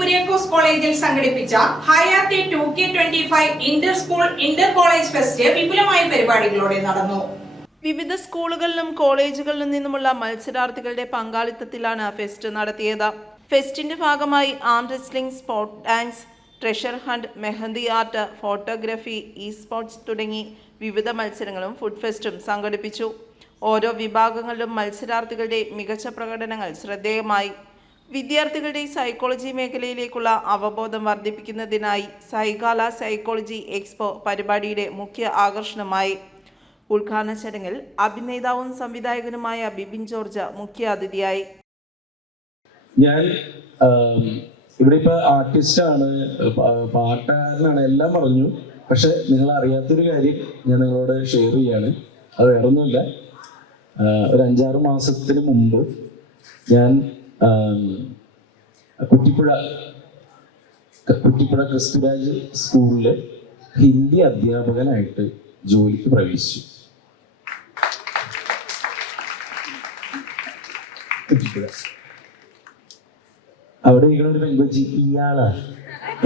കുര്യാക്കോസ് കോളേജിൽ സംഘടിപ്പിച്ച ഹയാത്തെ 2K25 Inter school Inter college fest വിപുലമായ പരിപാടികളോടെ നടന്നു. വിവിധ സ്കൂളുകളിലും കോളേജുകളിലും നിന്നുമുള്ള മത്സരാർത്ഥികളുടെ പങ്കാളിത്തത്തിലാണ് ഫെസ്റ്റ് നടത്തിയത്. ഫെസ്റ്റിന്റെ ഭാഗമായി arm wrestling, sport dance, treasure hunt, mehndi art, photography, sports തുടങ്ങി വിവിധ മത്സരങ്ങളും ഫുഡ് ഫെസ്റ്റും സംഘടിപ്പിച്ചു. ഓരോ വിഭാഗങ്ങളിലും മത്സരാർത്ഥികളുടെ മികച്ച പ്രകടനങ്ങൾ ശ്രദ്ധേയമായി. വിദ്യാർത്ഥികളുടെ സൈക്കോളജി മേഖലയിലേക്കുള്ള അവബോധം വർദ്ധിപ്പിക്കുന്നതിനായി സൈകാല സൈക്കോളജി എക്സ്പോ പരിപാടിയുടെ മുഖ്യ ആകർഷണമായി. ഉദ്ഘാടന ചടങ്ങിൽ അഭിനേതാവും സംവിധായകനുമായ ബിബിൻ ജോർജ് മുഖ്യ അതിഥിയായി. ഞാൻ ഇവിടെ ഇപ്പൊ ആർട്ടിസ്റ്റാണ്, പാട്ടുകാരനാണ്, എല്ലാം പറഞ്ഞു. പക്ഷെ നിങ്ങൾ അറിയാത്തൊരു കാര്യം ഞാൻ നിങ്ങളോട് ഷെയർ ചെയ്യാണ്. അത് വേറൊന്നുമില്ല, ഒരു 5-6 മാസത്തിന് മുമ്പ് ഞാൻ കുറ്റിപ്പുഴ ക്രിസ്തുരാജ് സ്കൂളില് ഹിന്ദി അധ്യാപകനായിട്ട് ജോലിക്ക് പ്രവേശിച്ചു. അവിടെ ഇരിക്കുന്ന ഒരു പെൺകൊച്ചി, ഇയാളാ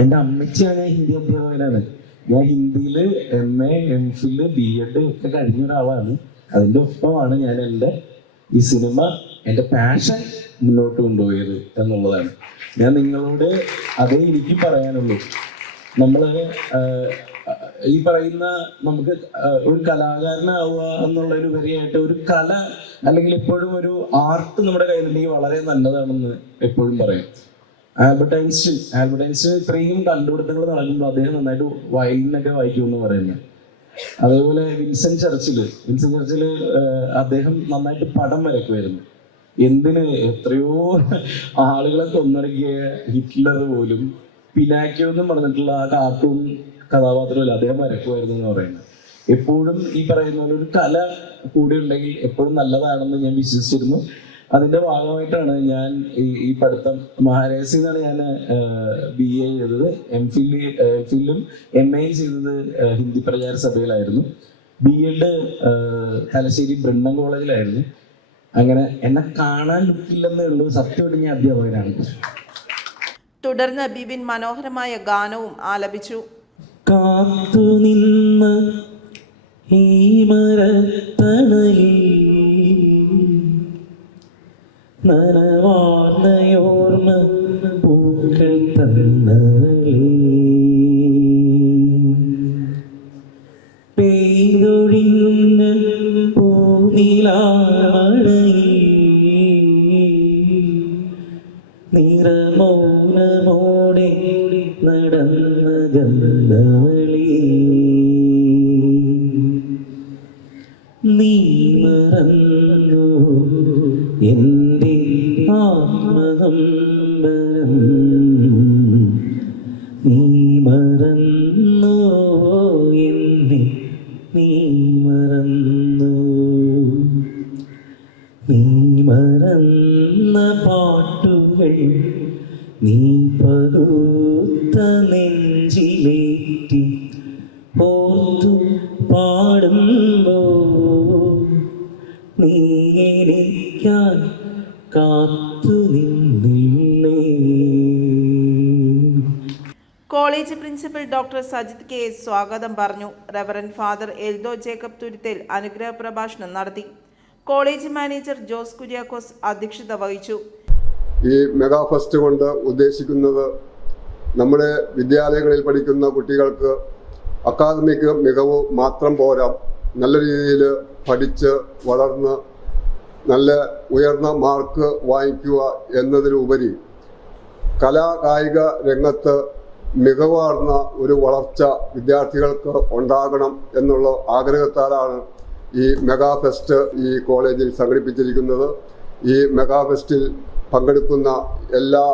എൻ്റെ അമ്മച്ചിയാണ്. ഞാൻ ഹിന്ദി അധ്യാപകനാണ്. ഞാൻ ഹിന്ദിയിൽ MA, MPhil, B.Ed ഒക്കെ കഴിഞ്ഞ ഒരാളാണ്. അതിൻ്റെ ഒപ്പമാണ് ഞാൻ ഈ സിനിമ, എൻ്റെ പാഷൻ മുന്നോട്ട് കൊണ്ടുപോയത് എന്നുള്ളതാണ്. ഞാൻ നിങ്ങളോട് അതേ എനിക്ക് പറയാനുള്ളൂ. നമ്മൾ ഈ പറയുന്ന നമുക്ക് ഒരു കലാകാരനാവുക എന്നുള്ളതിനുപരിയായിട്ട് ഒരു കല അല്ലെങ്കിൽ എപ്പോഴും ഒരു ആർട്ട് നമ്മുടെ കയ്യിലുണ്ടെങ്കിൽ വളരെ നല്ലതാണെന്ന് എപ്പോഴും പറയും. ആൽബർട്ട് ഐൻസ്റ്റീൻ ഇത്രയും കണ്ടുപിടുത്തങ്ങൾ നടക്കുമ്പോൾ അദ്ദേഹം നന്നായിട്ട് വയലിനൊക്കെ വായിക്കുമെന്ന് പറയുന്നത്. അതേപോലെ വിൻസെന്റ് ചർച്ചിൽ അദ്ദേഹം നന്നായിട്ട് പടം വരയ്ക്കുമായിരുന്നു. എത്രയോ ആളുകളെ കൊന്നടക്കിയ ഹിറ്റ്ലർ പോലും പിനാക്കിയോ എന്നും പറഞ്ഞിട്ടുള്ള ആ കാർട്ടൂൺ കഥാപാത്രമല്ല അദ്ദേഹം വരയ്ക്കുമായിരുന്നു എന്ന് പറയുന്നത്. എപ്പോഴും ഈ പറയുന്ന പോലെ ഒരു കല കൂടെ ഉണ്ടെങ്കിൽ എപ്പോഴും നല്ലതാണെന്ന് ഞാൻ വിശ്വസിച്ചിരുന്നു. അതിൻ്റെ ഭാഗമായിട്ടാണ് ഞാൻ ഈ പഠിത്തം മഹാരാജസിൽ നിന്നാണ് ഞാൻ BA ചെയ്തത്. MPhilലും MA ചെയ്തത് ഹിന്ദി പ്രചാര സഭയിലായിരുന്നു. B.Ed തലശ്ശേരി ബ്രണ്ണൻ കോളേജിലായിരുന്നു. അങ്ങനെ എന്നെ കാണാൻ ലുക്കില്ലെന്നേ ഉള്ളൂ, സത്യമായിട്ട് ഞാൻ അധ്യാപകനാണ്. തുടർന്ന് ബിബിൻ മനോഹരമായ ഗാനവും ആലപിച്ചു. കാത്തു നിന്ന് ഈ മരത്തണലിൽ നനവാർന്നയോർമ്മ പൂക്കൾ തന്നവളേ, പെയ്തൊഴിഞ്ഞ പൂനിലാവണയിൽ നിറമൗനമോടെ നടന്ന ഗന്ധവളേ, നീ മറന്നു എൻ്റെ ആത്മനമ്പരം, നീ മറന്നു എന്നെ, നീ മറന്നു, നീ മറന്ന പാട്ടുകൾ നീ പകുത്ത നെഞ്ചിലേറ്റി ഓർത്തു പാടുമ്പോ നീ എനിക്കാൻ കാത്തു നിന്നില്ലേ. College principal doctor Sajith K. സ്വാഗതം പറഞ്ഞു. Reverend father Eldho Jacob Thuruthel അനുഗ്രഹ പ്രഭാഷണം നടത്തി. കോളേജ് മാനേജർ ജോസ് കുര്യാക്കോസ് അധ്യക്ഷത വഹിച്ചു. ഈ മെഗാ ഫെസ്റ്റ് കൊണ്ട് ഉദ്ദേശിക്കുന്നത് നമ്മുടെ വിദ്യാലയങ്ങളിൽ പഠിക്കുന്ന കുട്ടികൾക്ക് അക്കാദമിക് മികവ് മാത്രം പോരാ, നല്ല രീതിയിൽ പഠിച്ച് വളർന്ന് നല്ല ഉയർന്ന മാർക്ക് വാങ്ങിക്കുക എന്നതിലുപരി കലാകായിക രംഗത്ത് മികവാർന്ന ഒരു വളർച്ച വിദ്യാർത്ഥികൾക്ക് ഉണ്ടാകണം എന്നുള്ള ആഗ്രഹത്താലാണ് ഈ മെഗാ ഫെസ്റ്റ് ഈ കോളേജിൽ സംഘടിപ്പിച്ചിരിക്കുന്നത്. ഈ മെഗാ ഫെസ്റ്റിൽ പങ്കെടുക്കുന്ന എല്ലാ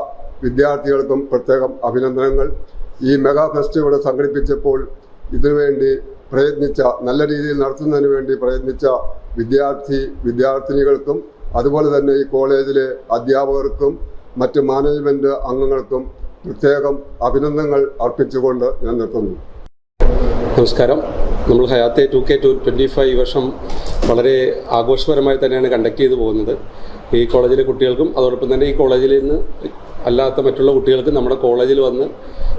വിദ്യാർത്ഥികൾക്കും പ്രത്യേകം അഭിനന്ദനങ്ങൾ. ഈ മെഗാ ഫെസ്റ്റ് ഇവിടെ സംഘടിപ്പിച്ചപ്പോൾ ഇതിനുവേണ്ടി പ്രയത്നിച്ച, നല്ല രീതിയിൽ നടത്തുന്നതിന് വേണ്ടി പ്രയത്നിച്ച വിദ്യാർത്ഥിനികൾക്കും അതുപോലെ തന്നെ ഈ കോളേജിലെ അധ്യാപകർക്കും മറ്റ് മാനേജ്മെൻറ്റ് അംഗങ്ങൾക്കും പ്രത്യേകം അഭിനന്ദനങ്ങൾ അർപ്പിച്ചുകൊണ്ട് ഞാൻ നിർത്തുന്നു. നമസ്കാരം. നമ്മൾ ഹയാത്തെ 2K25 വർഷം വളരെ ആഘോഷപരമായി തന്നെയാണ് കണ്ടക്ട് ചെയ്തു പോകുന്നത്. ഈ കോളേജിലെ കുട്ടികൾക്കും അതോടൊപ്പം തന്നെ ഈ കോളേജിൽ നിന്ന് അല്ലാത്ത മറ്റുള്ള കുട്ടികൾക്കും നമ്മുടെ കോളേജിൽ വന്ന്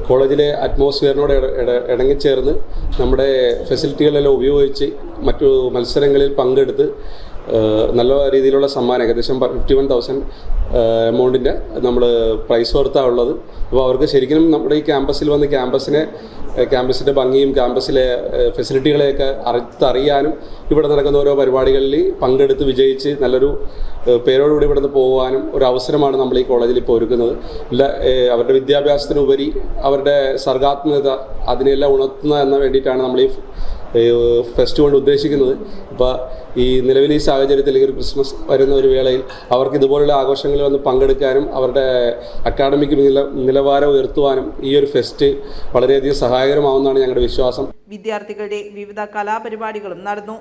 കോളേജിലെ അറ്റ്മോസ്ഫിയറിനോട് ഇണങ്ങിച്ചേർന്ന് നമ്മുടെ ഫെസിലിറ്റികളെല്ലാം ഉപയോഗിച്ച് മറ്റു മത്സരങ്ങളിൽ പങ്കെടുത്ത് നല്ല രീതിയിലുള്ള സമ്മാനം ഏകദേശം 51,000 എമൗണ്ടിൻ്റെ നമ്മൾ പ്രൈസ് വർത്താ ഉള്ളത്. അപ്പോൾ അവർക്ക് ശരിക്കും നമ്മുടെ ഈ ക്യാമ്പസിൽ വന്ന് ക്യാമ്പസിൻ്റെ ഭംഗിയും ക്യാമ്പസിലെ ഫെസിലിറ്റികളെയൊക്കെ അറിയാനും ഇവിടെ നടക്കുന്ന ഓരോ പരിപാടികളിൽ പങ്കെടുത്ത് വിജയിച്ച് നല്ലൊരു പേരോടുകൂടി ഇവിടെ നിന്ന് പോകുവാനും ഒരു അവസരമാണ് നമ്മൾ ഈ കോളേജിൽ ഇപ്പോൾ ഒരുക്കുന്നത്. അവരുടെ വിദ്യാഭ്യാസത്തിനുപരി അവരുടെ സർഗാത്മകത അതിനെല്ലാം ഉണർത്തുന്ന എന്ന വേണ്ടിയിട്ടാണ് നമ്മൾ ഈ ഫെസ്റ്റ് കൊണ്ട് ഉദ്ദേശിക്കുന്നത്. അപ്പോൾ ഈ നിലവിൽ ഈ സാഹചര്യത്തിൽ ഒരു ക്രിസ്മസ് വരുന്ന ഒരു വേളയിൽ അവർക്ക് ഇതുപോലുള്ള ആഘോഷങ്ങളിൽ വന്ന് പങ്കെടുക്കാനും അവരുടെ അക്കാഡമിക് നിലവാരം ഉയർത്തുവാനും ഈ ഒരു ഫെസ്റ്റ് വളരെയധികം സഹായകരമാവുമെന്നാണ് ഞങ്ങളുടെ വിശ്വാസം. വിദ്യാർത്ഥികളുടെ വിവിധ കലാപരിപാടികളും നടന്നു.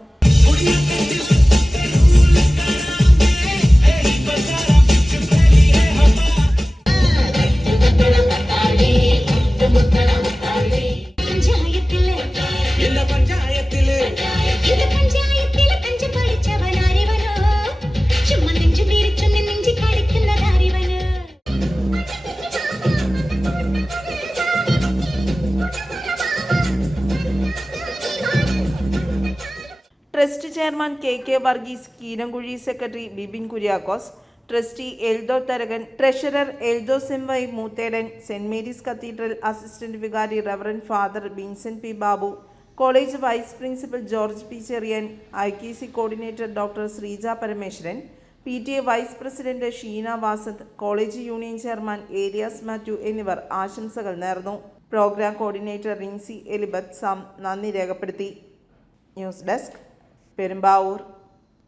Trust chairman KK Varghese, Keeramkuzhi secretary Bibin Kuriakose, trustee Eldho Tharakan, treasurer Eldho സെംവൈ Moothedan, saint Mary's cathedral assistant വികാരി reverend father Vincent P. Babu, college vice principal George P. Cherian, IKC coordinator doctor Sreeja Parameswaran, PTA vice president Sheena Vasanth, college union chairman Elias Mathew എന്നിവർ ആശംസകൾ നേർന്നു. പ്രോഗ്രാം കോർഡിനേറ്റർ റിൻസി എലിബത്ത് നന്ദി രേഖപ്പെടുത്തി. News desk Perumbavoor.